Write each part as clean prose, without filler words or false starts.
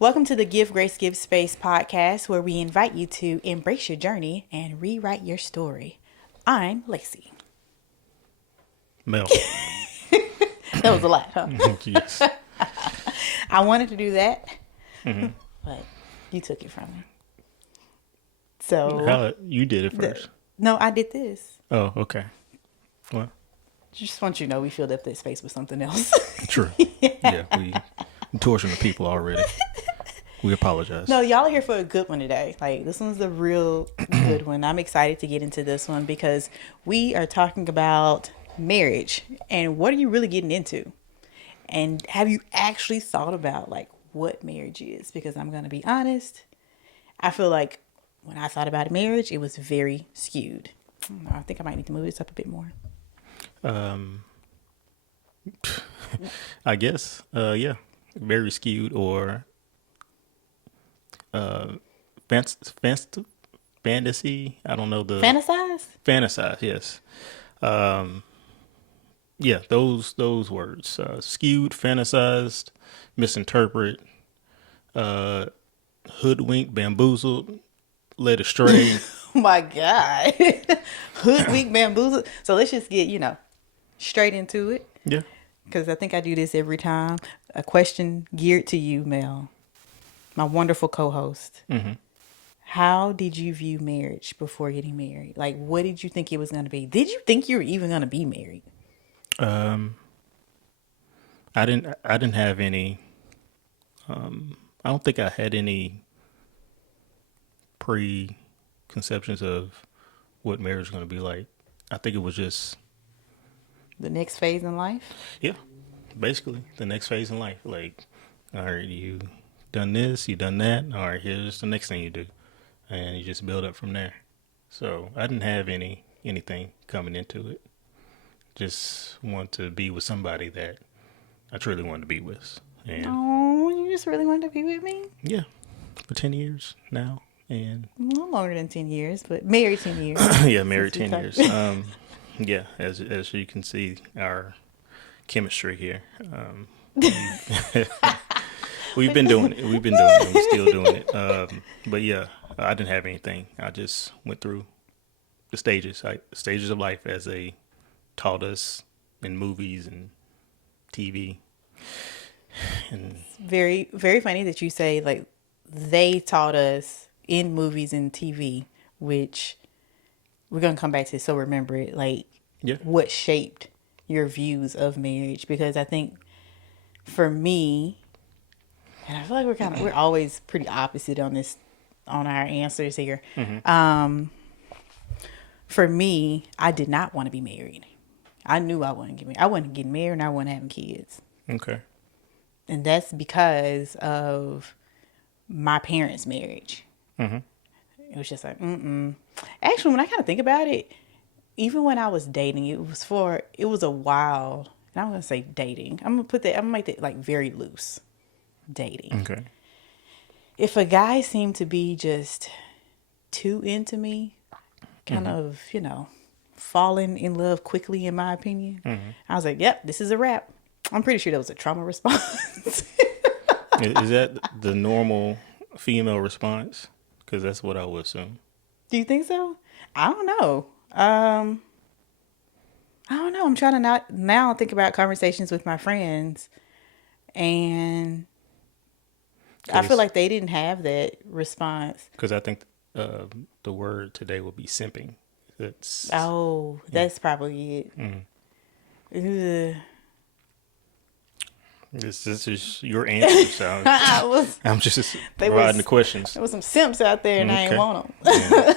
Welcome to the Give Grace Give Space podcast, where we invite you to embrace your journey and rewrite your story. I'm Layci. Mel. That was a lot, huh? Yes. I wanted to do that, but you took it from me. So How you did it first? No, I did this. Oh, okay. Well, Just want you to know we filled up that space with something else. true. Yeah, we torturing the people already. We apologize. No, y'all are here for a good one today. Like, this one's a real good one. I'm excited to get into this one because we are talking about marriage and what are you really getting into? And have you actually thought about like what marriage is? Because I'm going to be honest, I feel like when I thought about marriage, it was very skewed. I don't know, I think I might need to move this up a bit more. I guess, yeah, very skewed or fantasy. I don't know the Fantasize? Yes, yeah, those words. Skewed, fantasized, misinterpret, hoodwinked, bamboozled, led astray. Oh my God. Hoodwink bamboozled. So let's just get, straight into it. Yeah. Because I think I do this every time. A question geared to you, Mel, my wonderful co-host. Mm-hmm. How did you view marriage before getting married? Like, what did you think it was going to be? Did you think you were even going to be married? I didn't have any. I don't think I had any preconceptions of what marriage was going to be like. I think it was just The next phase in life? yeah, basically the next phase in life. Like, all right, you done this, you done that. All right, here's the next thing you do, and you just build up from there. So I didn't have anything coming into it. Just want to be with somebody that I truly wanted to be with, and Oh, you just really wanted to be with me? yeah, for 10 years now, and No longer than 10 years, but married 10 years. yeah, married Since 10 we years. talked. Yeah, as you can see, our chemistry here. We've been doing it. We've been doing it. We're still doing it. But yeah, I didn't have anything. I just went through the stages of life as they taught us in movies and TV. And Very, very funny that you say, like, they taught us in movies and TV, which we're going to come back to. So remember it, like, yeah, what shaped your views of marriage? Because I think for me, and I feel like we're always pretty opposite on this, on our answers here. For me, I did not want to be married. I knew I wasn't getting married. I wasn't getting married and I wasn't having kids. okay, And that's because of my parents' marriage. It was just like, Actually, when I kind of think about it, even when I was dating, it was a while. And I'm going to say dating. I'm going to make that like very loose. Dating. okay, If a guy seemed to be just too into me, kind of, falling in love quickly, in my opinion, I was like, yep, this is a wrap. I'm pretty sure that was a trauma response. Is that the normal female response? Because that's what I would assume. Do you think so? I don't know. I don't know. I'm trying to now think about conversations with my friends, and I feel like they didn't have that response. Because I think the word today will be simping. That's Probably it. Ugh. This is your answer. So I'm just riding the questions. There was some simps out there, and I Okay. ain't want them. Yeah.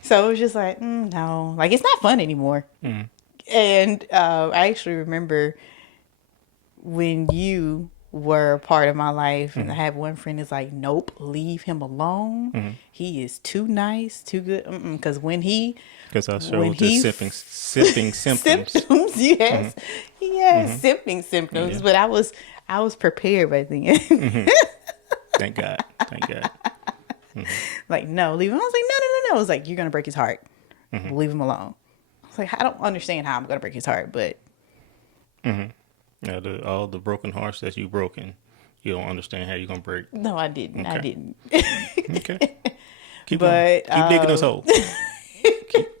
So it was just like, no, like it's not fun anymore. And I actually remember when you were a part of my life, and I have one friend that's like, nope, leave him alone. He is too nice, too good. Because Because I showed the sipping symptoms. yes, he has sipping symptoms. Yeah. But I was prepared by then. Thank God. Like, no, leave him. I was like, no. I was like, you're gonna break his heart. Leave him alone. I was like, I don't understand how I'm gonna break his heart, but All the broken hearts that you've broken, You don't understand how you're gonna break. No, I didn't. I Okay. didn't. Okay. Keep going. But Keep digging this hole.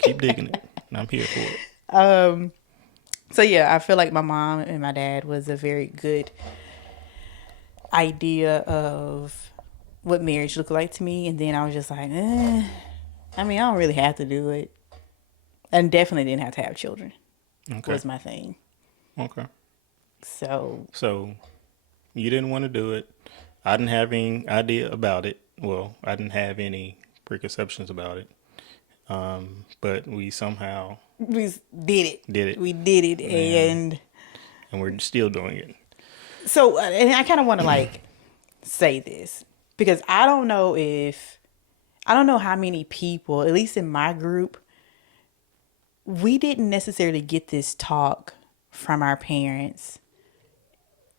Keep digging it. And I'm here for it. so yeah, I feel like my mom and my dad was a very good idea of what marriage looked like to me, and then I was just like, I mean, I don't really have to do it, and definitely didn't have to have children. Okay. Was my thing. Okay. So So you didn't want to do it. I didn't have any idea about it. Well, I didn't have any preconceptions about it. But we somehow we did it. did it, We did it, and and we're still doing it. so and I kind of want to like say this because I don't know how many people, at least in my group, we didn't necessarily get this talk from our parents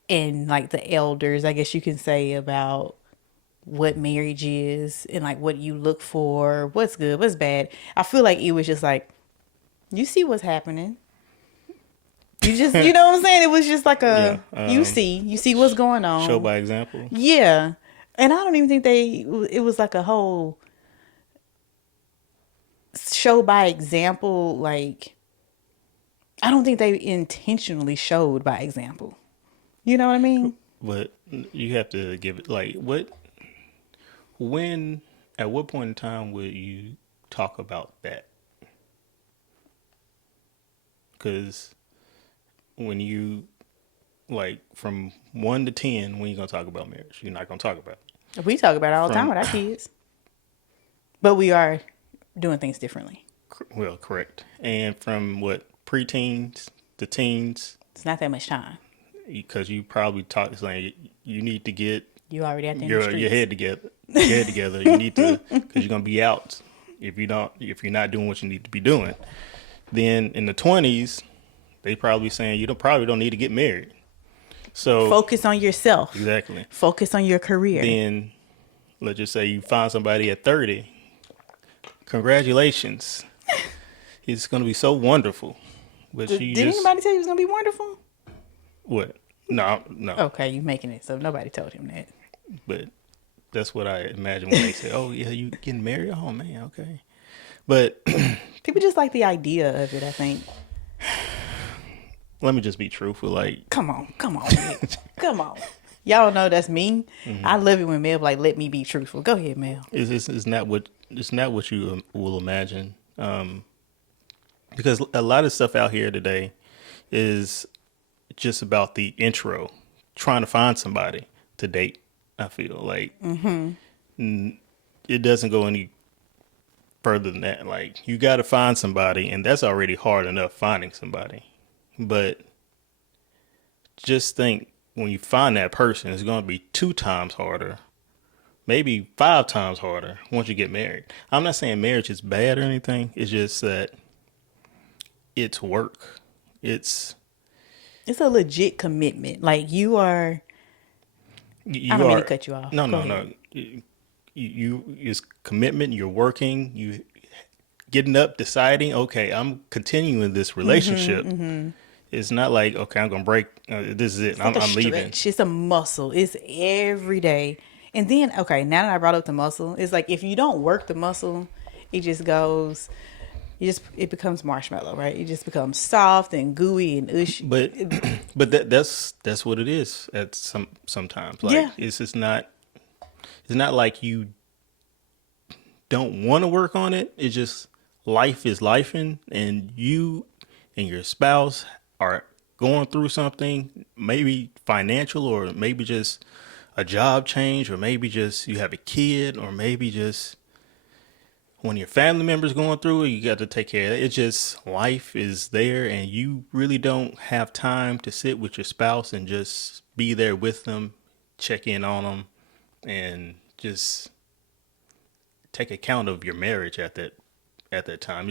and like the elders, I guess you can say, about what marriage is and like what you look for, what's good, what's bad. I feel like it was just like, you see what's happening. You just, you know what I'm saying? It was just like a, you see what's going on. Show by example. Yeah. And I don't even think it was like a whole show by example. Like, I don't think they intentionally showed by example. You know what I mean? But you have to give it like when, at what point in time would you talk about that? Because when you, like, from 1 to 10, when you gonna talk about marriage? You're not gonna talk about it. We talk about it all the time with our kids. But we are doing things differently. Well, correct. And from what, preteens to teens, It's not that much time. because you probably talk, it's like you need to get You already out there in the your streets. head together. Your head together. You need to, because you're gonna be out if you're not doing what you need to be doing. Then in the 20s, they probably saying probably don't need to get married. So Focus on yourself. exactly. Focus on your career. Then let's just say you find somebody at 30. Congratulations. It's gonna be so wonderful. But Did anybody tell you it was going to be wonderful? What? No. Okay, you making it so nobody told him that. But that's what I imagine when they say, "Oh yeah, you getting married? Oh man, okay." But People just like the idea of it, I think. let me just be truthful. Like, Come on, Mel. Come on. Y'all know that's me. Mm-hmm. I love it when Mel like, let me be truthful. Go ahead, Mel. it's not what you will imagine. Because a lot of stuff out here today is just about the intro, trying to find somebody to date. I feel like it doesn't go any further than that. Like, you got to find somebody, and that's already hard enough finding somebody. But just think, when you find that person, it's going to be 2 times harder, maybe 5 times harder once you get married. I'm not saying marriage is bad or anything. It's just that it's work. It's a legit commitment. Like, you are. you I don't are, mean to cut you off. No, Go no, ahead. no. You it's commitment. You're working. You getting up, deciding. Okay, I'm continuing this relationship. It's not like, okay, I'm gonna break. This is it. It's like a I'm leaving. stretch. It's a muscle. It's every day. And then, okay, now that I brought up the muscle, it's like if you don't work the muscle, it just goes. It becomes marshmallow, right? It just becomes soft and gooey and ushy. But that's what it is at sometimes. Like, Yeah. it's just not. It's not like you don't want to work on it. It's just life is lifing, and you and your spouse are going through something, maybe financial, or maybe just a job change, or maybe just you have a kid, or maybe just when your family members going through it, you got to take care of it. It's just life is there, and you really don't have time to sit with your spouse and just be there with them, check in on them, and just take account of your marriage at that time.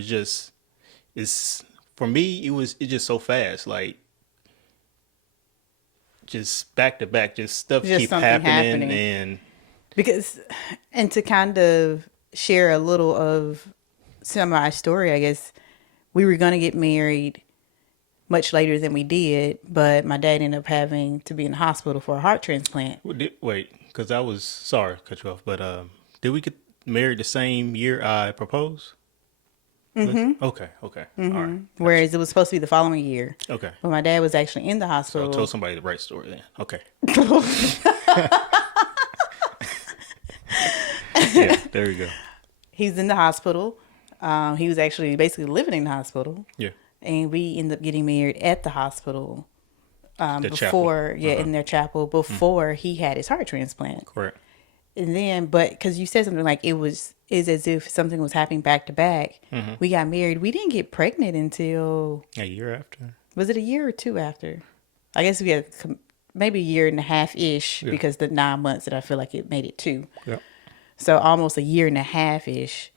It's for me, it's just so fast, like just back to back, just stuff Just keep something happening. happening. And to kind of share a little of some of my story, I guess we were going to get married much later than we did, but my dad ended up having to be in the hospital for a heart transplant. Wait, because I was sorry to cut you off, but did we get married the same year I proposed? Okay, okay, all right, gotcha. Whereas it was supposed to be the following year. Okay, But my dad was actually in the so I hospital. told somebody the right story then. Okay, yeah, there we go. He's in the hospital. He was actually basically living in the hospital. Yeah, And we ended up getting married at the hospital the chapel. before, in their chapel, before he had his heart transplant. Correct. And then, but because you said something like is as if something was happening back to back. We got married. We didn't get pregnant until, A year after. was it a year or two after? I guess we had maybe a year and a half ish Yeah. because the 9 months that I feel like it made it two. Yep. So almost a year and a half ish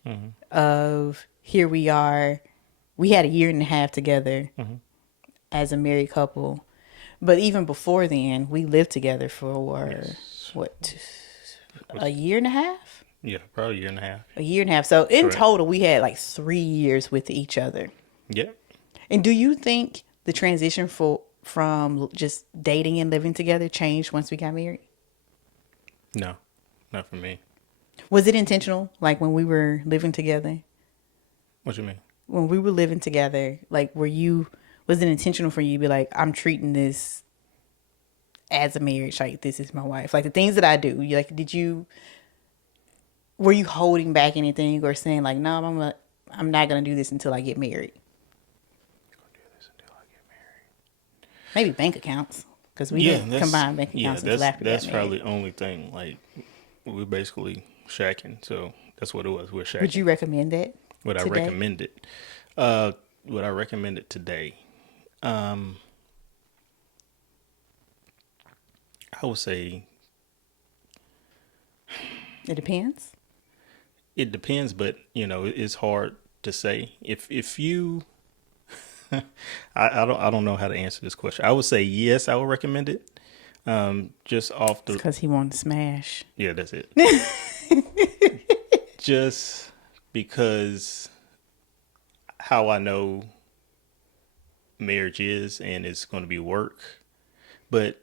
of here we are. We had a year and a half together as a married couple. But even before then, we lived together for what, a year and a half? Yeah, probably a year and a half. A year and a half. So in Correct. total, we had like 3 years with each other. Yep. And do you think the transition from just dating and living together changed once we got married? No, not for me. Was it intentional? Like when we were living together? What you mean? When we were living together, like was it intentional for you to be like, I'm treating this as a marriage, like this is my wife? Like the things that I do, were you holding back anything or saying like, no, I'm not gonna do this until I get married? Gonna do this until I get married. Maybe bank accounts, because we didn't combine bank accounts until after that's that. probably the only thing. Like we're basically shacking, so that's what it was. We're shacking. Would you recommend that? Would I today? recommend it? Would I recommend it today? I would say It depends. it depends, but it's hard to say. If you, I don't know how to answer this question. I would say yes, I would recommend it. Just off the Because he wanted to smash. yeah, that's it. Just because how I know marriage is, and it's going to be work, but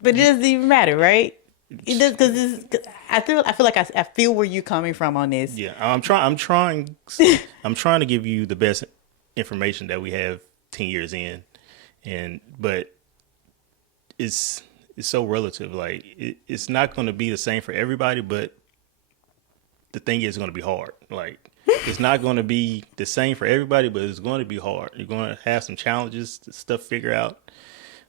But it doesn't even matter, right? It does, because I feel like I feel where you're coming from on this. yeah, I'm trying to give you the best information that we have 10 years in, but it's so relative. Like it's not going to be the same for everybody, but the thing is going to be hard. Like it's not going to be the same for everybody, but it's going to be hard. You're going to have some challenges, stuff to figure out,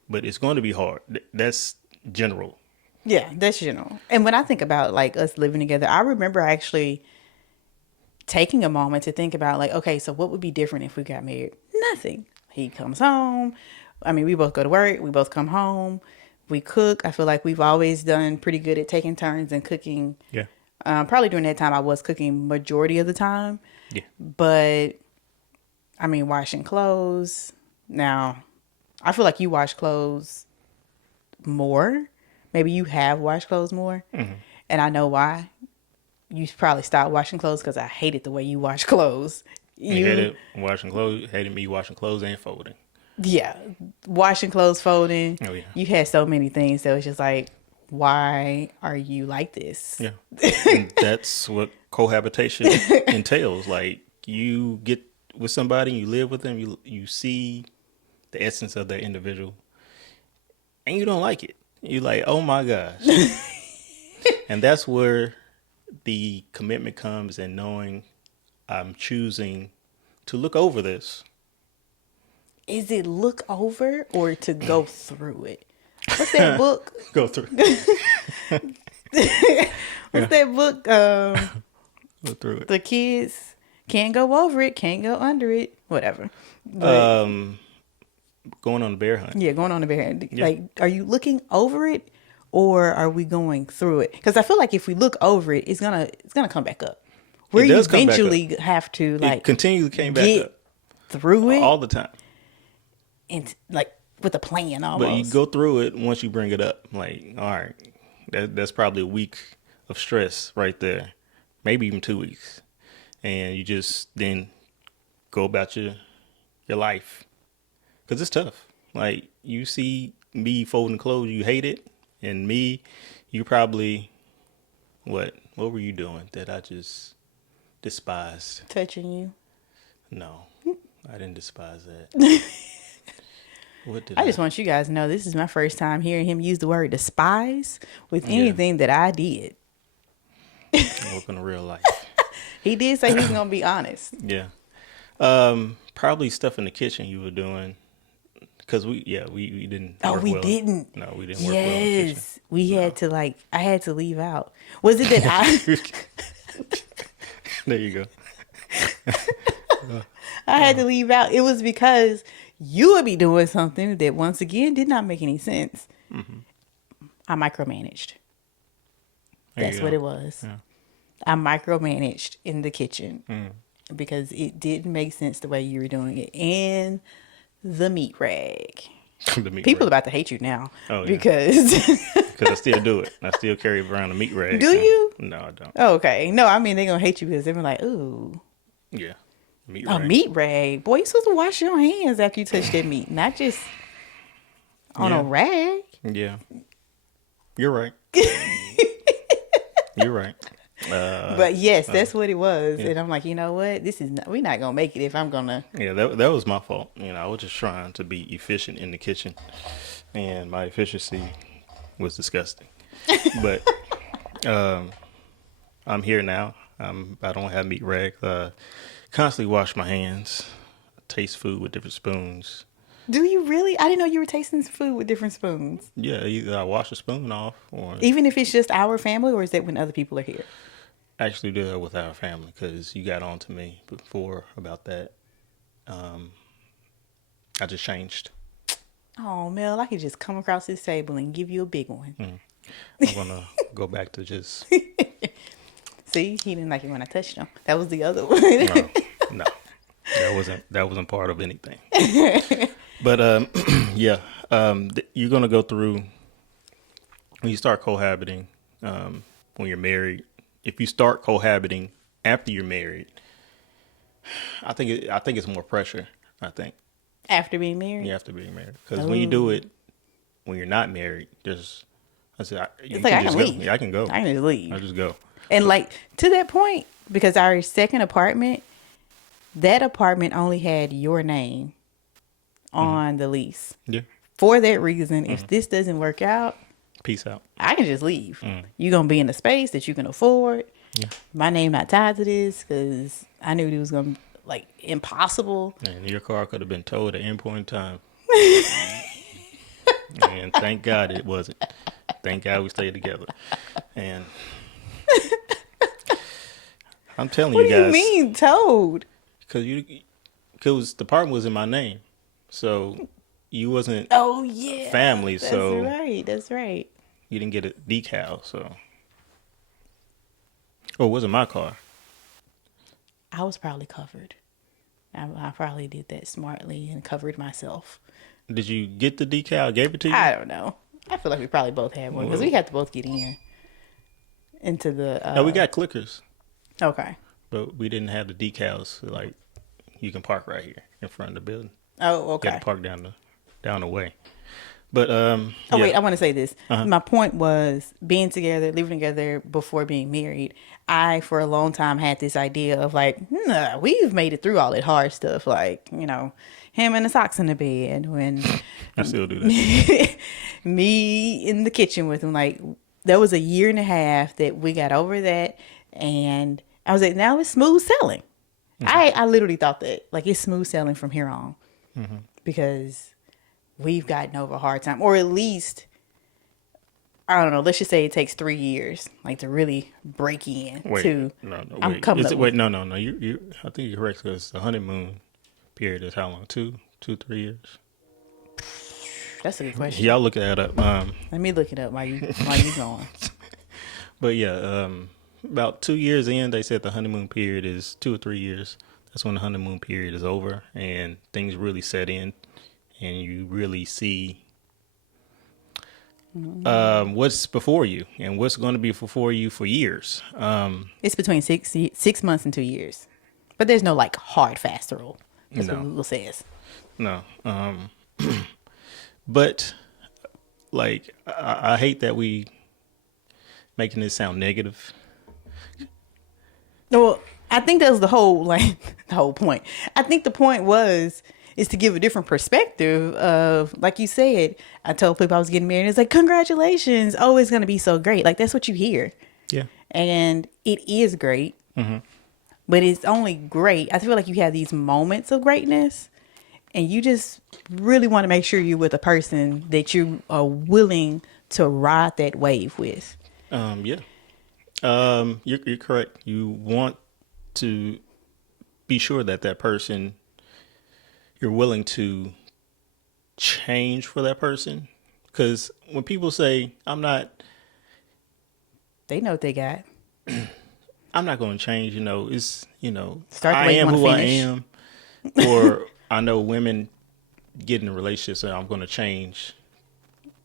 but it's going to be hard. That's general. Yeah, that's general. And when I think about like us living together, I remember actually taking a moment to think about like, okay, so what would be different if we got married? Nothing. He comes home. I mean, we both go to work. We both come home. We cook. I feel like we've always done pretty good at taking turns and cooking. Yeah. Probably during that time, I was cooking majority of the time. Yeah. But I mean, washing clothes. Now, I feel like you wash clothes more. Maybe you have washed clothes more. And I know why. You probably stopped washing clothes because I hated the way you wash clothes. You hated washing clothes, hated me washing clothes and folding. Yeah. Washing clothes, folding. Oh, yeah. You had so many things that was just like, why are you like this? Yeah. And that's what cohabitation entails. Like you get with somebody, you live with them, you see the essence of that individual, and you don't like it. You're like, oh my gosh. And that's where the commitment comes, and knowing I'm choosing to look over this. Is it look over or to go through it? What's that book? Go through. What's that book? Go through it. The kids can't go over it, can't go under it, whatever. But, Going on the bear hunt. yeah, going on the bear hunt. Yeah. Like, are you looking over it or are we going through it? Because I feel like if we look over it, it's gonna come back up. Where It you does come back eventually have to like It continually came back get up through it all the time. and like with a plan almost. But you go through it once you bring it up. Like, all right, that's probably a week of stress right there, maybe even 2 weeks, and you just then go about your life. Because it's tough. Like, you see me folding clothes, you hate it. And me, you probably, what were you doing that I just despised? Touching you. No, I didn't despise that. What did I I? just want you guys to know this is my first time hearing him use the word despise with Yeah, anything that I did. welcome to real life. He did say he was gonna be honest. Yeah. Probably stuff in the kitchen you were doing. Because we didn't Oh, work we well. didn't. No, we didn't work well in the kitchen. Yes, we No. had to I had to leave out. Was it that I? There you go. I had to leave out. It was because you would be doing something that once again did not make any sense. I micromanaged. There That's you what go. it was. Yeah. I micromanaged in the kitchen because it didn't make sense the way you were doing it. And the meat rag. The meat People rag. about to hate you now Oh, yeah. because. Because I still do it. I still carry around a meat rag. Do you? No, I don't. Oh, okay. No, I mean they're gonna hate you because they're like, ooh, Yeah. Meat a rag. meat rag. Boy, you supposed to wash your hands after you touch that meat, not just on Yeah. a rag. Yeah. You're right. You're right. But yes, that's what it was. yeah. And I'm like, you know what? We're not gonna make it if I'm gonna. Yeah, that was my fault. I was just trying to be efficient in the kitchen, and my efficiency was disgusting. But I'm here now. I don't have meat rags. Constantly wash my hands. Taste food with different spoons. Do you really? I didn't know you were tasting food with different spoons. Yeah, either I wash the spoon off or Even if it's just our family, or is that when other people are here? actually do that with our family because you got on to me before about that. I just changed. Oh, Mel, I could just come across this table and give you a big one. I'm gonna go back to just See, he didn't like it when I touched him. That was the other one. no. That wasn't part of anything. But yeah, you're gonna go through when you start cohabiting. When you're married, if you start cohabiting after you're married, I think it's more pressure. I think After being married? you have to be married because when you do it when you're not married, there's I said you It's like I just can go. leave. Yeah, I can go. I can just leave. I just go. And to that point, because our second apartment, that apartment only had your name on the lease. Yeah. For that reason, if this doesn't work out, Peace out. I can just leave. You're going to be in a space that you can afford. Yeah. My name not tied to this because I knew it was going to be impossible. And your car could have been towed at any point in time. And thank God it wasn't. Thank God we stayed together. And I'm telling What you do you guys, mean towed? because the apartment was in my name, so you wasn't Oh, yeah. family, That's so right. That's right. you didn't get a decal. So, oh, it wasn't my car. I was probably covered. I probably did that smartly and covered myself. Did you get the decal? I gave it to you. I don't know. I feel like we probably both had one because we had to both get into the. No, we got clickers, Okay. but we didn't have the decals. Like you can park right here in front of the building. Oh, You okay. got to park down the way. But Oh, yeah. wait, I want to say this. Uh-huh. My point was being together, living together before being married. I, for a long time, had this idea of nah, we've made it through all that hard stuff. Him and the socks in the bed when I still do that. me in the kitchen with him. That was a year and a half that we got over that. And I was like, now it's smooth sailing. I literally thought that. It's smooth sailing from here on. Because we've gotten over a hard time. Or at least, I don't know, let's just say it takes 3 years, to really break in. Wait, to, no, I'm wait. coming up with- Wait, no. You. I think you're correct because the honeymoon period is how long? 3 years. That's a good question. Y'all look that up. Let me look it up while you going. But yeah, about 2 years in, they said the honeymoon period is 2 or 3 years. That's when the honeymoon period is over and things really set in, and you really see what's before you and what's going to be before you for years. It's between 6 months and 2 years. But there's no hard fast rule. That's No. what Google says. No, But like, I hate that we making this sound negative. Well, I think that was the whole the whole point. I think the point was is to give a different perspective of, like you said, I told people I was getting married and it's like, congratulations, oh, it's gonna be so great. Like that's what you hear. Yeah. And it is great. But it's only great. I feel like you have these moments of greatness and you just really want to make sure you're with a person that you are willing to ride that wave with. Yeah. You're correct. You want to be sure that that person, you're willing to change for that person. Because when people say, They know what they got. I'm not going to change, Start the I way you am wanna who I finish. am. Or I know women get in relationships and I'm going to change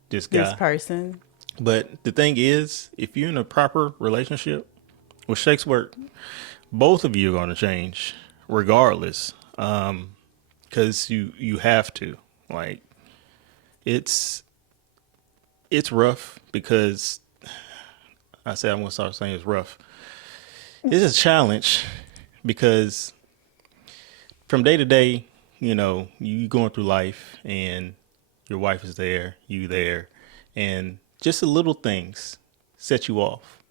this This guy. person. But the thing is, if you're in a proper relationship with Shakes work, both of you are going to change regardless. Because you have to. Like, it's rough because I said I'm going to start saying it's rough. It's a challenge because from day to day, you going through life and your wife is there, you there, and just the little things set you off.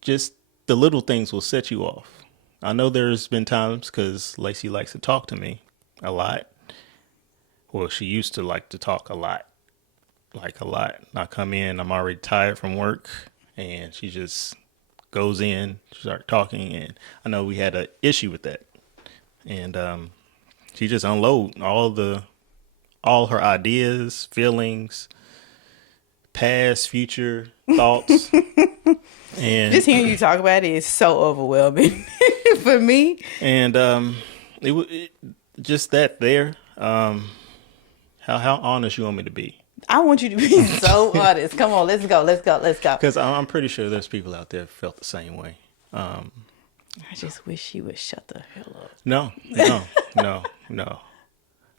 Just the little things will set you off. I know there's been times because Layci likes to talk to me a lot. Well, she used to like to talk a lot, like a lot. I come in, I'm already tired from work, and she just goes in, start talking, and I know we had an issue with that, and she just unload all her ideas, feelings, past, future thoughts, and Just hearing you talk about it is so overwhelming for me. and it was just that there. How honest you want me to be? I want you to be so honest. Come on, let's go. Because I'm pretty sure there's people out there felt the same way. I just wish she would shut the hell up. No.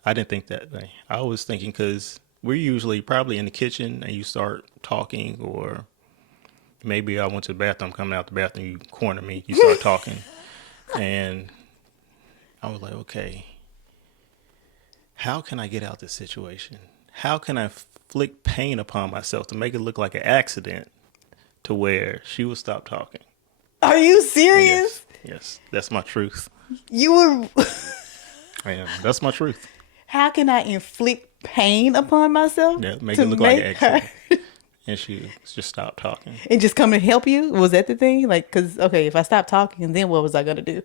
I didn't think that way. I was thinking because we're usually probably in the kitchen and you start talking, or maybe I went to the bathroom, coming out the bathroom, you corner me, you start talking. And I was like, okay, how can I get out this situation? How can I inflict pain upon myself to make it look like an accident to where she would stop talking? Are you serious? Yes, that's my truth. You were. I am. That's my truth. How can I inflict pain upon myself? Yeah, make to it look like an make her accident. And she just stopped talking. and just come and help you? Was that the thing? Like, because okay, if I stopped talking, then what was I gonna do?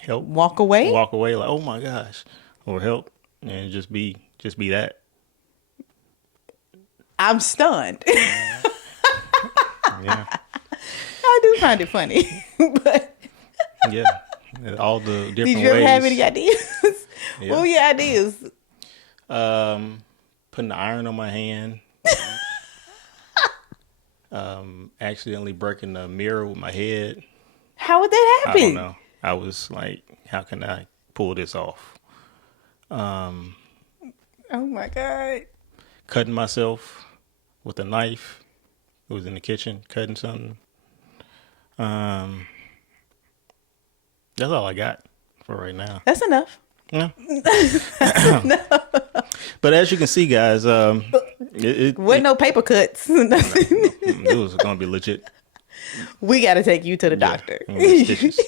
Help. Walk away? Walk away like, oh my gosh. Or help and just be that. I'm stunned. Yeah. I do find it funny, but Yeah. All the different did you ever ways. have any ideas? Yeah. What were your ideas? Putting the iron on my hand. Accidentally breaking the mirror with my head. How would that I happen? don't know. I was like, how can I pull this off? Oh my god. Cutting myself with a knife. It was in the kitchen, cutting something. That's all I got for right now. That's enough. Yeah. But as you can see, guys, Wasn't no paper cuts. Nothing. it was going to be legit. We got to take you to the doctor. Yeah, with stitches.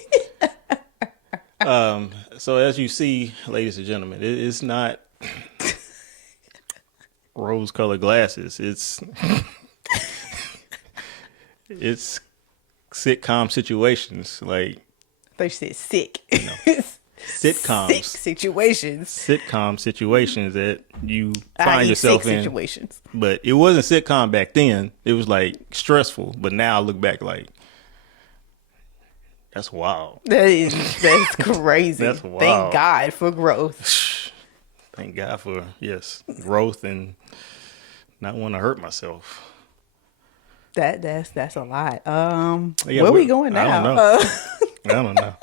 So as you see, ladies and gentlemen, it's not rose-colored glasses. It's sitcom situations, like They said sick. sitcoms, Sick situations. sitcom situations that you I find eat yourself sick in. situations. But it wasn't sitcom back then. It was like stressful. But now I look back like, that's wild. That's crazy. That's wild. Thank God for growth. Thank God for, growth and not want to hurt myself. That's a lot. Yeah, where we going now? I don't know. I don't know.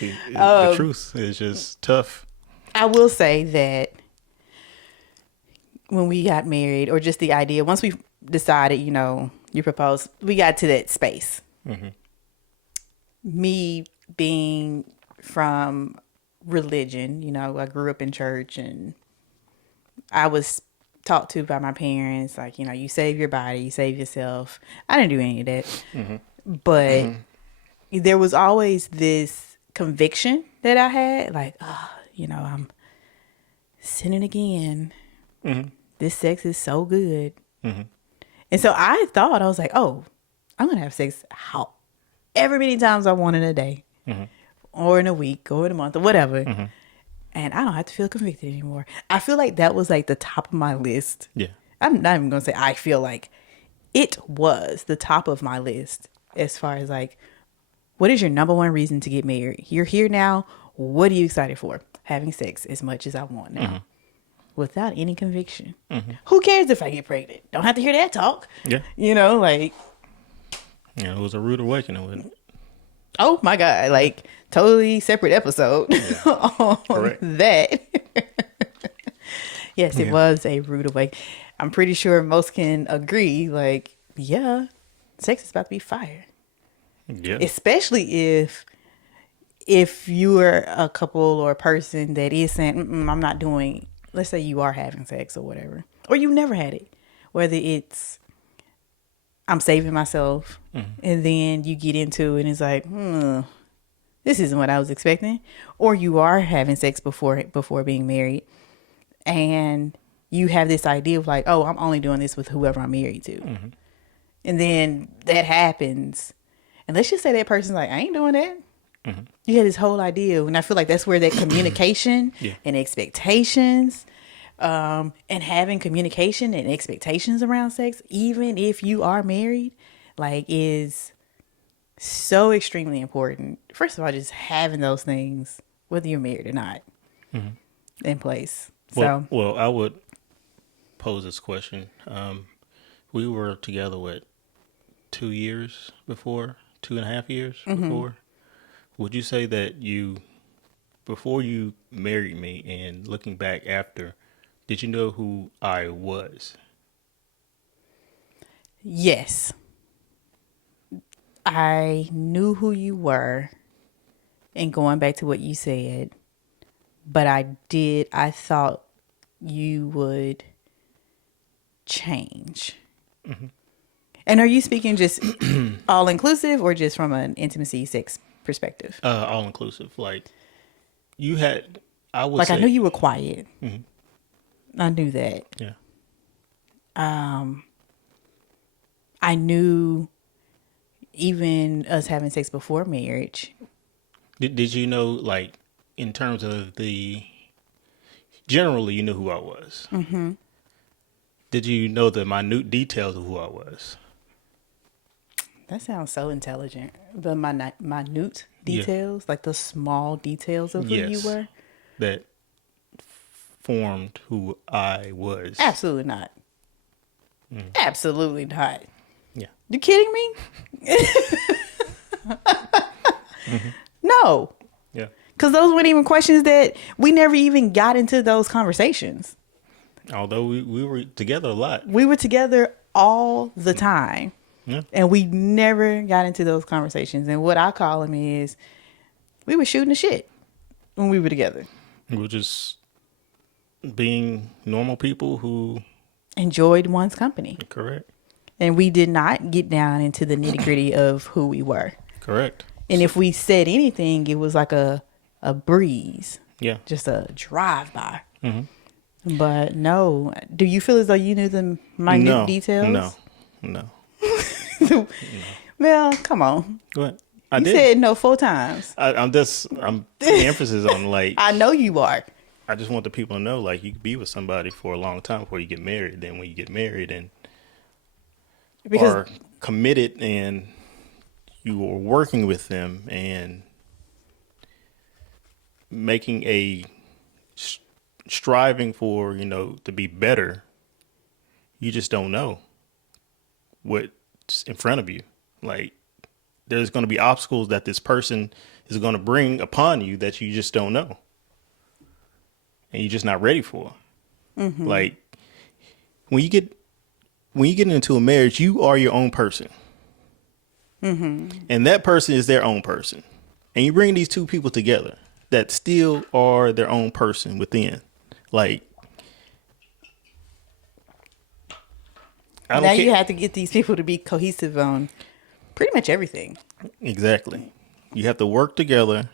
The truth is just tough. I I will say that when we got married, or just the idea, once we decided, you proposed, we got to that space. Mm-hmm. Me being from religion, I grew up in church, and I was taught to by my parents, like, you save your body, you save yourself. I didn't do any of that. Mm-hmm. But there was always this conviction that I had, like, I'm sinning again. Mm-hmm. This sex is so good. Mm-hmm. And so I was like, oh, I'm going to have sex however many times I want in a day, Mm-hmm. or in a week, or in a month, or whatever. Mm-hmm. And I don't have to feel convicted anymore. I feel like that was like the top of my list. Yeah. I'm not even going to say I feel like it was the top of my list as far as like, what is your number one reason to get married? You're here now. What are you excited for? Having sex as much as I want now. Mm-hmm. Without any conviction. Mm-hmm. Who cares if I get pregnant? Don't have to hear that talk. Yeah. Like. Yeah, it was a rude awakening with it. Oh my God. Like, totally separate episode on Correct. that. Yes, it was a rude awakening. I'm pretty sure most can agree. Like, yeah, sex is about to be fire. Yeah. Especially if you are a couple or a person that is saying, I'm not doing, let's say you are having sex or whatever, or you never had it, whether it's, I'm saving myself, and then you get into it and it's like, this isn't what I was expecting. Or you are having sex before being married, and you have this idea of like, oh, I'm only doing this with whoever I'm married to. Mm-hmm. And then that happens. And let's just say that person's like, I ain't doing that. Mm-hmm. You had this whole idea. And I feel like that's where that communication and expectations, and having communication and expectations around sex, even if you are married, like, is so extremely important. First of all, just having those things, whether you're married or not, in place. Well, I would pose this question. We were together, 2 years before, 2.5 years before. Would you say that before you married me and looking back after, did you know who I was? Yes. I knew who you were, and going back to what you said, but I thought you would change. Mm-hmm. And are you speaking just all inclusive, or just from an intimacy sex perspective? All inclusive. Like, I would say, I knew you were quiet. Mm-hmm. I knew that. Yeah. I knew even us having sex before marriage. Did you know, like, in terms of generally you knew who I was? Mm-hmm. Did you know the minute details of who I was? That sounds so intelligent. The minute details, like the small details of who you were? That formed who I was. Absolutely not. Absolutely not. Yeah. You kidding me? No. Yeah. Because those weren't even questions that we never even got into those conversations. Although we were together a lot. We were together all the time. Yeah. And we never got into those conversations. And what I call them is, we were shooting the shit when we were together. We were just being normal people who enjoyed one's company. Correct. And we did not get down into the nitty gritty of who we were. Correct. And if we said anything, it was like a breeze. Yeah. Just a drive by. Mm-hmm. But no. Do you feel as though you knew the minute details? No. Well, come on. What? You said no 4 times. I'm putting emphasis on, like, I know you are. I just want the people to know, like, you can be with somebody for a long time before you get married. Then when you get married and are committed and you are working with them and making striving for, to be better, you just don't know what's in front of you. Like, there's going to be obstacles that this person is going to bring upon you that you just don't know. and you're just not ready for. Like when you get into a marriage, you are your own person, and that person is their own person, and you bring these two people together that still are their own person within. Like, I don't Now care. you have to get these people to be cohesive on pretty much everything. Exactly. You have to work together,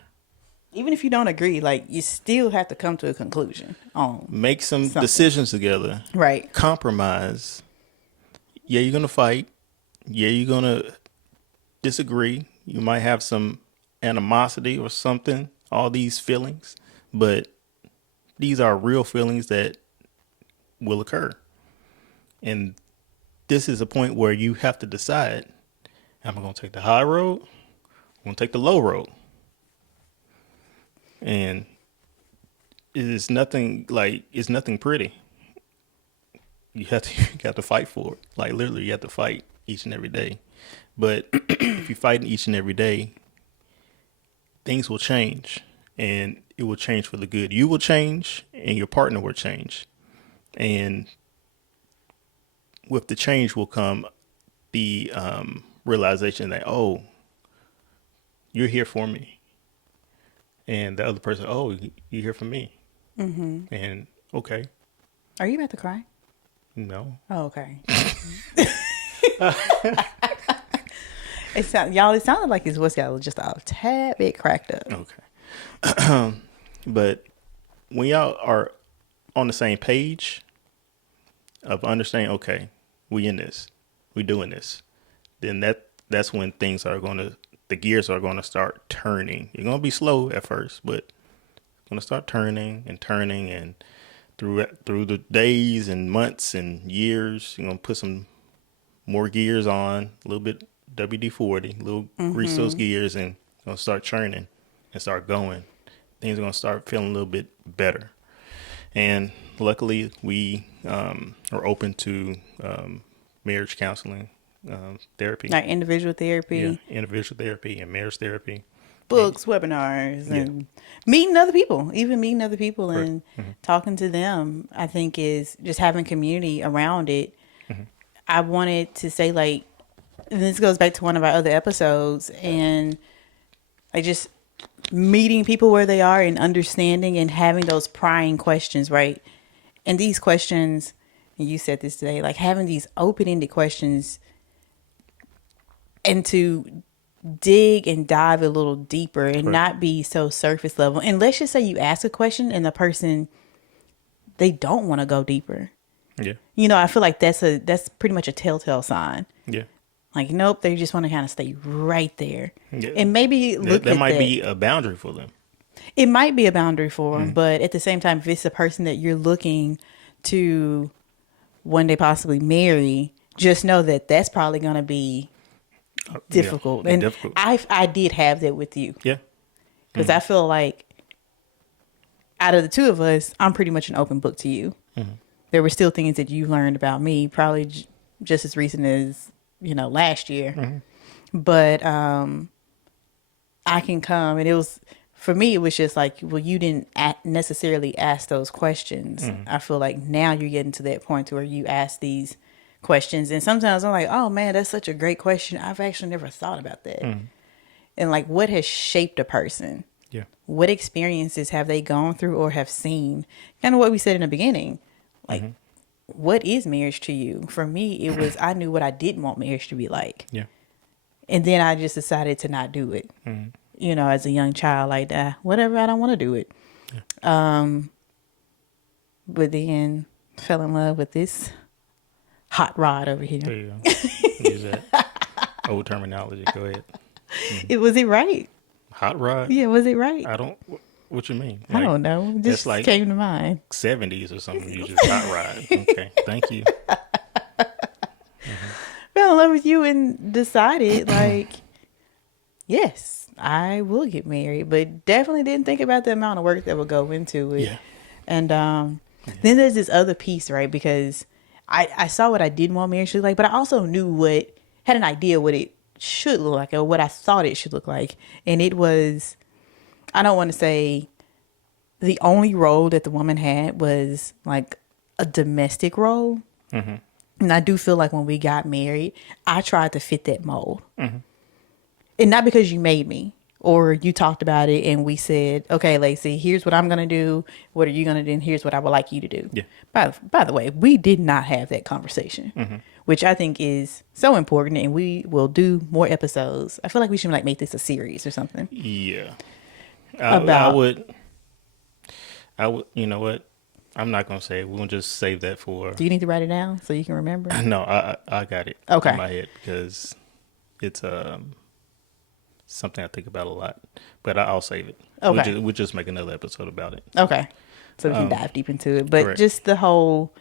Even if you don't agree, like you still have to come to a conclusion on make some something. decisions together, Right. compromise. Yeah, you're gonna fight. Yeah, you're gonna disagree. You might have some animosity or something. All these feelings, but these are real feelings that will occur. And this is a point where you have to decide: am I gonna take the high road? I'm gonna take the low road. And it's nothing pretty. You have to you got to fight for it. Like literally, you have to fight each and every day. But if you fight each and every day, things will change, and it will change for the good. You will change, and your partner will change, and with the change will come the realization that, oh, you're here for me, and the other person, oh, you're here for me, and okay, Are you about to cry? no, Oh, okay. It sounded like his voice got just a tad bit cracked up. okay. But when y'all are on the same page of understanding, okay, we in this, we doing this, then that's when the gears are gonna start turning. You're gonna be slow at first, but it's gonna start turning, and through the days and months and years, you're gonna put some more gears on, a little bit WD-40, little grease those gears, and gonna start churning and start going. Things are gonna start feeling a little bit better. And luckily, we are open to marriage counseling, therapy, Like individual therapy, individual therapy, and marriage therapy. books, webinars, and meeting other people, even meeting other people and talking to them, I think is just having community around it. I wanted to say, like, and this goes back to one of our other episodes, and like just meeting people where they are and understanding and having those prying questions, right? And these questions, and you said this today, like having these open-ended questions and to dig and dive a little deeper and not be so surface level. And let's just say you ask a question and the person, they don't want to go deeper. Yeah. You know, I feel like that's pretty much a telltale sign. Yeah. Like, nope, they just want to kind of stay right there. Yeah. And maybe look That at might that. be a boundary for them. It might be a boundary for them, but at the same time, if it's a person that you're looking to one day possibly marry, just know that that's probably going to be difficult. Yeah, And difficult. I did have that with you Yeah. because I feel like out of the two of us, I'm pretty much an open book to you. There were still things that you learned about me, probably just as recent as, last year. But I can come, and it was, for me, it was just like, well, you didn't necessarily ask those questions. I feel like now you're getting to that point to where you ask these questions. And sometimes I'm like, oh man, that's such a great question. I've actually never thought about that. And like, what has shaped a person? Yeah. What experiences have they gone through or have seen? Kind of what we said in the beginning. Like, what is marriage to you? For me, it was, I knew what I didn't want marriage to be like. Yeah. And then I just decided to not do it. As a young child, like, whatever, I don't want to do it. Yeah. But then fell in love with this hot rod over here. There you go. Use that old terminology. Go ahead. Was it right? Hot rod? Yeah, was it right? I don't. What you mean? I don't know. Just that's like came to mind. 70s or something. You just hot rod. Okay. Thank you. Fell in love with you and decided, like, yes, I will get married, but definitely didn't think about the amount of work that would go into it. Yeah. And then there's this other piece, right? Because I saw what I didn't want marriage to look like, but I also had an idea what it should look like or what I thought it should look like. And it was, I don't want to say the only role that the woman had was like a domestic role. Mm-hmm. And I do feel like when we got married, I tried to fit that mold. Mm-hmm. And not because you made me or you talked about it and we said, okay, Layci, here's what I'm going to do. What are you going to do? And here's what I would like you to do. Yeah. By the way, we did not have that conversation, Mm-hmm. which I think is so important. And we will do more episodes. I feel like we should like make this a series or something. Yeah. About, I would, you know what? I'm not going to say it. We'll just save that for. do you need to write it down so you can remember? No, I got it Okay. in my head because it's something I think about a lot. But I'll save it. Okay. We'll just make another episode about it. Okay. So we can dive deep into it. But correct. just the whole,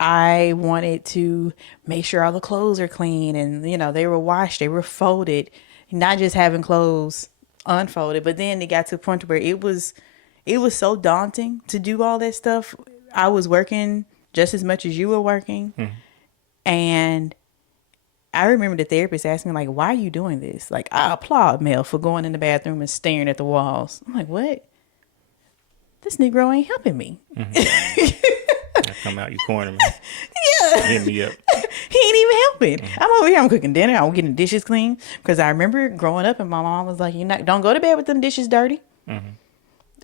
I wanted to make sure all the clothes are clean and, you know, they were washed, they were folded, not just having clothes unfolded. But then it got to the point where it was so daunting to do all that stuff. I was working just as much as you were working. Mm-hmm. And I remember the therapist asking me, like, why are you doing this? Like, I applaud Mel for going in the bathroom and staring at the walls. I'm like, what? This Negro ain't helping me. I come out, you corner me. Yeah. Hit me up. He ain't even helping. I'm over here, I'm cooking dinner, I'm getting the dishes clean. Because I remember growing up and my mom was like, don't go to bed with them dishes dirty. Mm-hmm.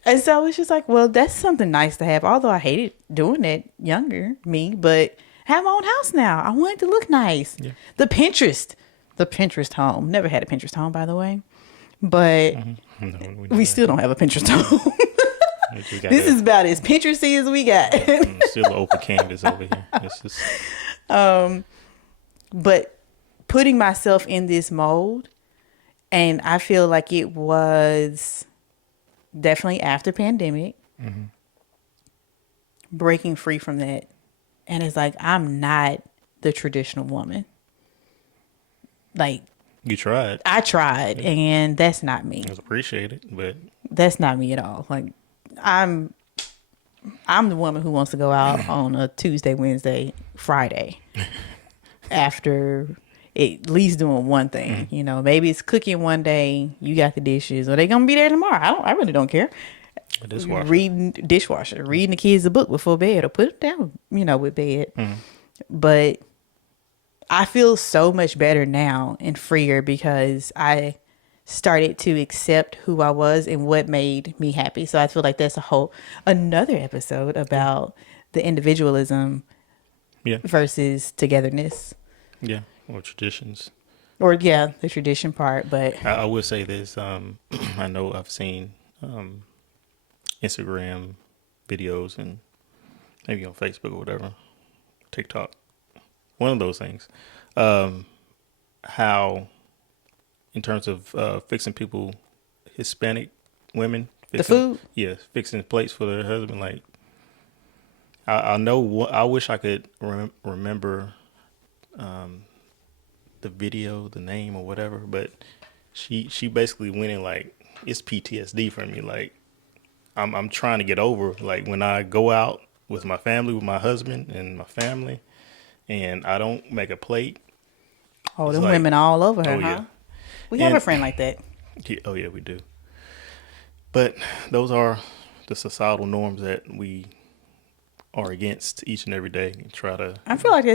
And so it's just like, well, that's something nice to have. Although I hated doing that younger me, but I have my own house now. I want it to look nice. Yeah. The Pinterest home. Never had a Pinterest home, by the way. But No, we still don't have a Pinterest home. We got This is about as Pinteresty as we got. still an open canvas over here. It's just, But putting myself in this mold, and I feel like it was definitely after pandemic, breaking free from that. And it's like, I'm not the traditional woman. Like, you tried. I tried, and that's not me. It was appreciated, but That's not me at all. Like, I'm the woman who wants to go out on a Tuesday, Wednesday, Friday after at least doing one thing. You know, maybe it's cooking one day, you got the dishes, or they gonna be there tomorrow. I really don't care. a dishwasher. Reading the kids a book before bed, or put them down, you know, with bed. But I feel so much better now and freer because I started to accept who I was and what made me happy. So I feel like that's another episode about the individualism Yeah. versus togetherness. Yeah. Or traditions. Or yeah, the tradition part. But I will say this. I know I've seen Instagram videos and maybe on Facebook or whatever, TikTok, one of those things. How, in terms of fixing people, Hispanic women, food? Yeah, fixing plates for their husband. Like, I know. I wish I could remember the video, the name, or whatever. But she basically went in like, it's PTSD for me. Like, I'm trying to get over, like, when I go out with my family, with my husband and my family, and I don't make a plate. oh, It's them like, women all over her, oh, huh? yeah. We have And- a friend like that. Yeah, oh yeah, we do. But those are the societal norms that we are against each and every day. And try to. I feel like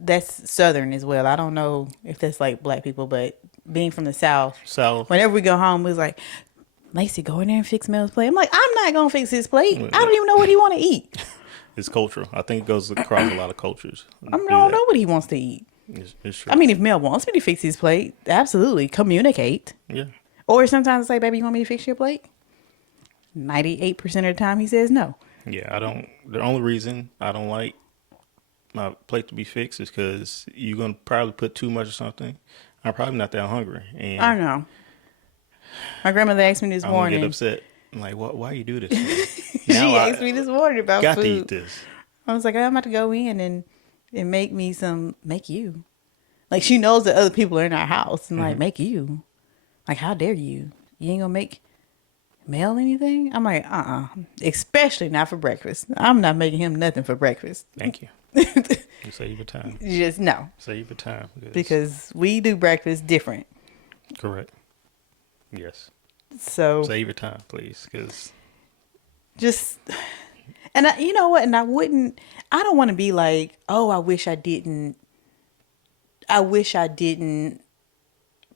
that's Southern as well. I don't know if that's like black people, but being from the South, South. whenever we go home, it's like, Layci, go in there and fix Mel's plate. I'm like, I'm not gonna fix his plate. I don't even know what he want to eat. It's cultural. I think it goes across a lot of cultures. I don't know what he wants to eat. It's true. I mean, if Mel wants me to fix his plate, absolutely communicate. Yeah. Or sometimes I say, baby, you want me to fix your plate? 98% of the time he says no. Yeah, I don't. The only reason I don't like my plate to be fixed is because you're gonna probably put too much or something. I'm probably not that hungry, and I know. My grandmother asked me this I'm gonna get morning. upset. I'm like, why you do this? She asked me this morning about got food. to eat this. I was like, I'm about to go in and make you. Like, she knows that other people are in our house and like, make you. Like, how dare you? You ain't gonna make Mel anything? I'm like, especially not for breakfast. I'm not making him nothing for breakfast. Thank you. You save your time. Just no. Save your time. Because we do breakfast different. Correct. Yes. So Save your time, please, because Just, and you know what? And I don't want to be like, oh, I wish I didn't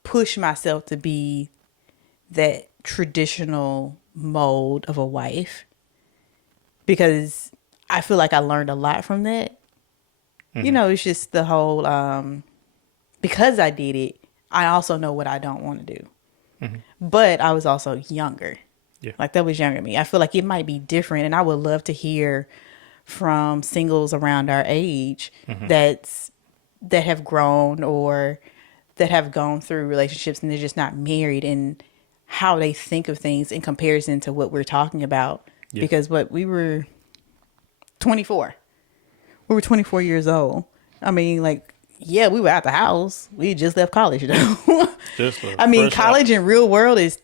push myself to be that traditional mold of a wife, because I feel like I learned a lot from that. You Mm-hmm. know, it's just the whole, because I did it, I also know what I don't want to do. Mm-hmm. But I was also younger. Yeah. Like, that was younger me. I feel like it might be different, and I would love to hear from singles around our age Mm-hmm. that have grown or that have gone through relationships and they're just not married, and how they think of things in comparison to what we're talking about. Yeah. Because what we were 24. We were 24 years old. I mean, like, yeah, we were out the house. We had just left college, you know. Just a I mean, fresh out. college in real world is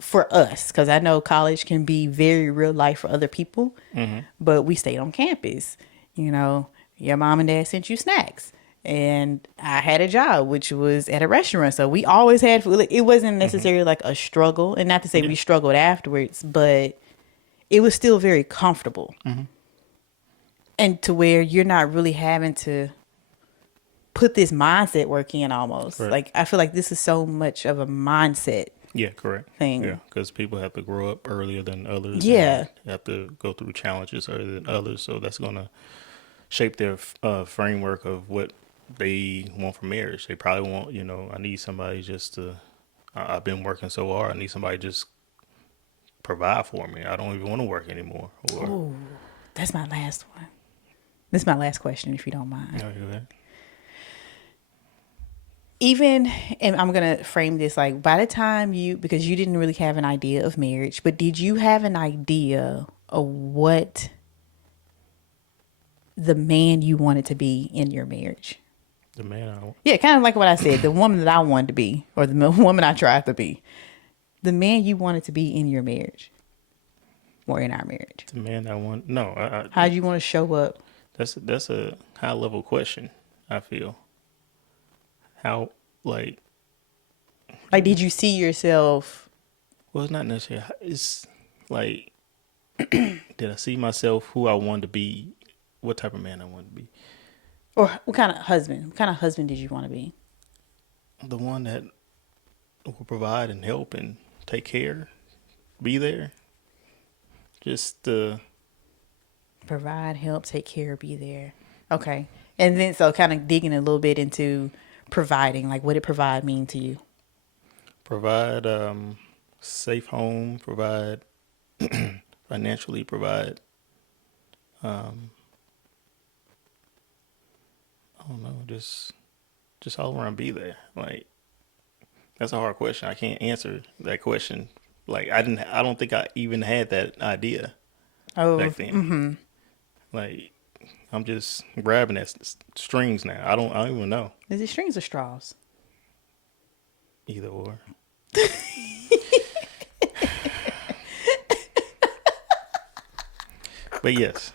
for us, because I know college can be very real life for other people, Mm-hmm. but we stayed on campus. You know, your mom and dad sent you snacks. And I had a job, which was at a restaurant. So we always had food. Like, it wasn't Mm-hmm. necessarily like a struggle. And not to say Yeah. we struggled afterwards, but it was still very comfortable. Mm-hmm. And to where you're not really having to put this mindset work in almost. Correct. Like, I feel like this is so much of a mindset Yeah, correct. Yeah, thing. because people have to grow up earlier than others Yeah. and have to go through challenges earlier than others. So that's going to shape their framework of what they want from marriage. They probably want, I need somebody just to, I've been working so hard. I need somebody to just provide for me. I don't even want to work anymore. Or, Oh, that's my last one. This is my last question, if you don't mind. no, go ahead. Even, and I'm going to frame this like, by the time because you didn't really have an idea of marriage, but did you have an idea of what the man you wanted to be in your marriage? The man I want. Yeah, kind of like what I said, the woman that I wanted to be, or the woman I tried to be. The man you wanted to be in your marriage, or in our marriage. The man I want. No, How do you want to show up? that's a high level question, I feel. How, like, Like, did you see yourself, well, it's not necessarily, it's like, did I see myself who I wanted to be, what type of man I wanted to be? or what kind of husband? What kind of husband did you want to be? The one that will provide and help and take care, be there. Just Provide, help, take care, be there. Okay. And then, so kind of digging a little bit into providing, like, what did provide mean to you? provide safe home, provide financially, provide I don't know, just all around be there. Like, that's a hard question. I can't answer that question. Like, I don't think I even had that idea Oh, back then. Like, I'm just grabbing at strings now. I don't even know. is it strings or straws? Either or. But yes,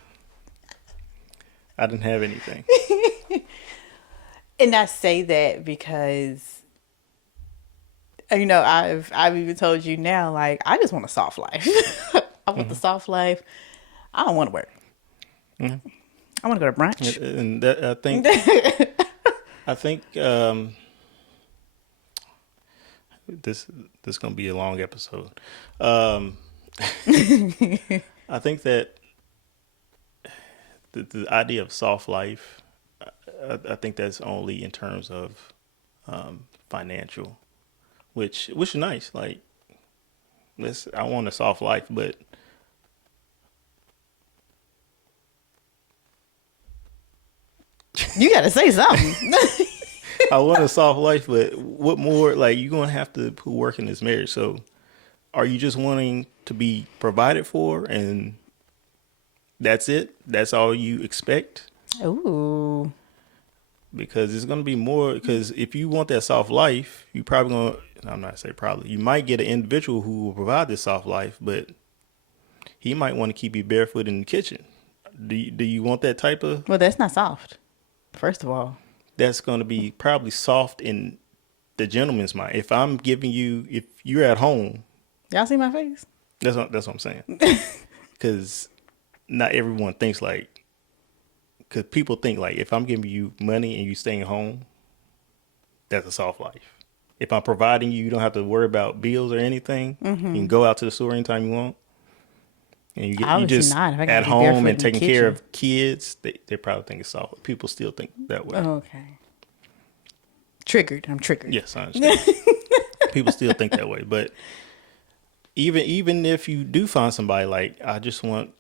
I didn't have anything. And I say that because, you know, I've even told you now, like, I just want a soft life. I want the soft life. I don't want to work. Mhm. I want to go to brunch. And that, I think this this gonna be a long episode. Um, I think that the idea of soft life, I think that's only in terms of financial, which is nice. Like, I want a soft life, but You got to say something. I want a soft life. But what more? Like, you're gonna have to put work in this marriage. So, are you just wanting to be provided for, and that's it? That's all you expect? Ooh. Because it's going to be more. Because if you want that soft life, you probably going to, I'm not say probably, you might get an individual who will provide this soft life, but he might want to keep you barefoot in the kitchen. Do you want that type of, Well, that's not soft, first of all. that's going to be probably soft in the gentleman's mind. If I'm giving you, if you're at home, Y'all see my face? that's what I'm saying. because not everyone thinks like, because people think like if I'm giving you money and you staying home, that's a soft life. If I'm providing you, you don't have to worry about bills or anything. You can go out to the store anytime you want, and you Obviously just not. If I gotta at be home barefoot and in the taking care kitchen. of kids. They probably think it's soft. People still think that way. Okay. Triggered. I'm triggered. Yes, I understand. People still think that way, but even if you do find somebody like, I just want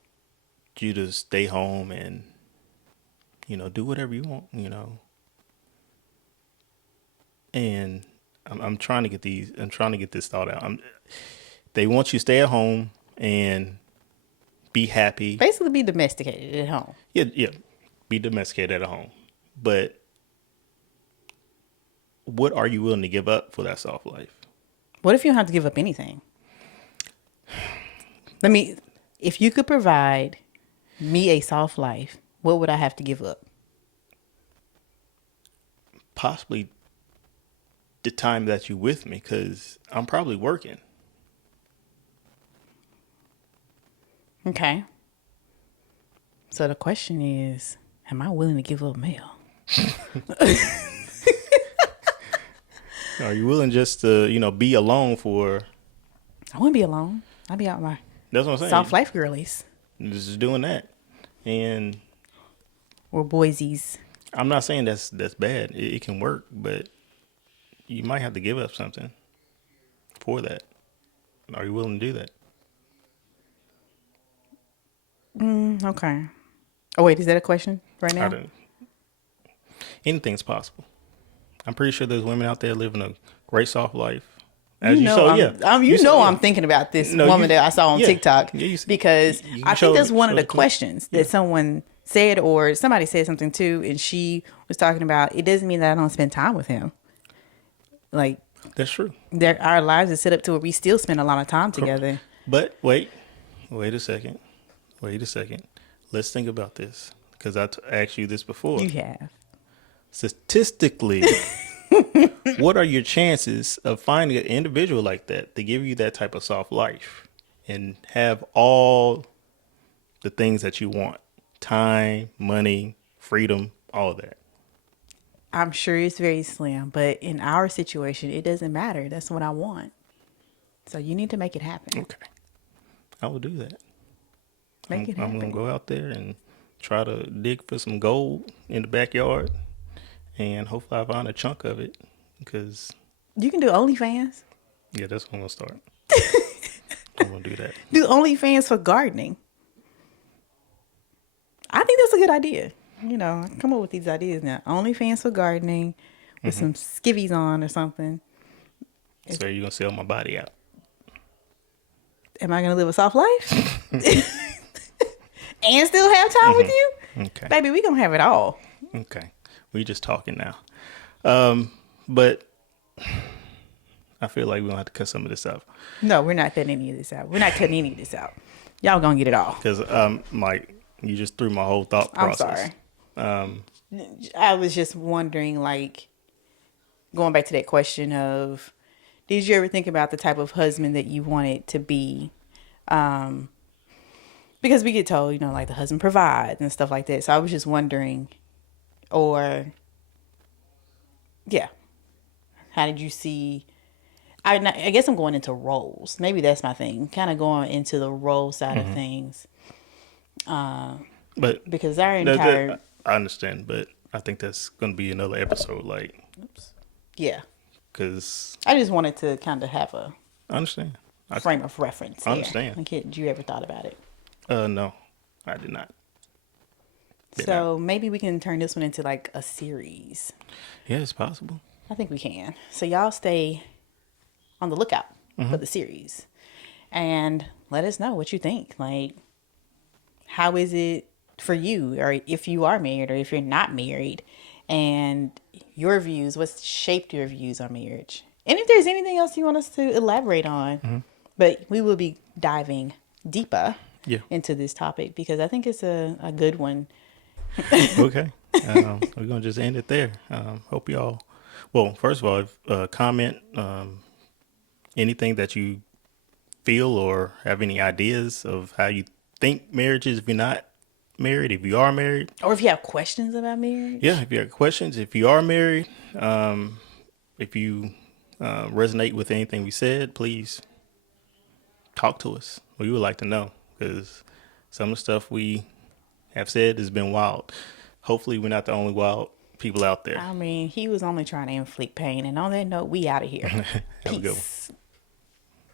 you to stay home and do whatever you want, and I'm trying to get this thought out. They want you to stay at home and be happy. Basically, be domesticated at home. Yeah, be domesticated at home. But what are you willing to give up for that soft life? What if you don't have to give up anything? If you could provide me a soft life, what would I have to give up? Possibly the time that you with me, because I'm probably working. Okay. So the question is, am I willing to give up Mel? Are you willing just to, be alone for? I wouldn't be alone. I'd be out with my That's what I'm saying. soft life girlies. Just doing that, and Or boysies. I'm not saying that's bad. It can work, but you might have to give up something for that. Are you willing to do that? Okay. Oh, wait. Is that a question right I now? don't. Anything's possible. I'm pretty sure there's women out there living a great soft life. As You you know, saw, I'm thinking about this No, woman you- that I saw on yeah. TikTok Yeah, because you I showed think that's me- one of showed the it to me. questions that someone said, or somebody said something too, and she was talking about. It doesn't mean that I don't spend time with him. Like That's true. our lives are set up to where we still spend a lot of time together. But wait a second. Let's think about this, because asked you this before. You have. Statistically, what are your chances of finding an individual like that to give you that type of soft life and have all the things that you want? Time, money, freedom, all of that. I'm sure it's very slim, but in our situation, it doesn't matter. That's what I want. So you need to make it happen. Okay. I will do that. Make it happen. I'm going to go out there and try to dig for some gold in the backyard, and hopefully I find a chunk of it, because, You can do OnlyFans. yeah, that's what I'm going to start. I'm going to do that. Do OnlyFans for gardening. I think that's a good idea. I come up with these ideas now. OnlyFans for gardening with some skivvies on or something. So you're going to sell my body out. Am I going to live a soft life? And still have time with you? Okay. Baby, we going to have it all. Okay. We just talking now. But I feel like we're going to have to cut some of this out. No, we're not cutting any of this out. We're not cutting any of this out. Y'all going to get it all. Because, like, you just threw my whole thought I'm process. sorry. I was just wondering, like, going back to that question of, did you ever think about the type of husband that you wanted to be? Because we get told, like the husband provides and stuff like that. So I was just wondering, or, yeah, how did you see? I guess I'm going into roles. Maybe that's my thing. Kind of going into the role side of things. But Because our entire, I understand, but I think that's going to be another episode, like, yeah. because I just wanted to kind of have a I understand. frame of reference. I there. understand. Like, had you ever thought about it? No, I did not. So maybe we can turn this one into like a series. Yeah, it's possible. I think we can. So y'all stay on the lookout for the series and let us know what you think. Like, how is it for you, or if you are married or if you're not married, and your views, what's shaped your views on marriage? And if there's anything else you want us to elaborate on, but we will be diving deeper into this topic because I think it's a good one. Okay. We're going to just end it there. Hope y'all, well, first of all, comment anything that you feel or have any ideas of how you think marriages if you're not married. If you are married, Or if you have questions about yeah. marriage. If you have questions, if you are married, if you resonate with anything we said, please talk to us. We would like to know because some of the stuff we have said has been wild. Hopefully, we're not the only wild people out there. I mean, he was only trying to inflict pain. And on that note, we out of here. Have a good one. Peace.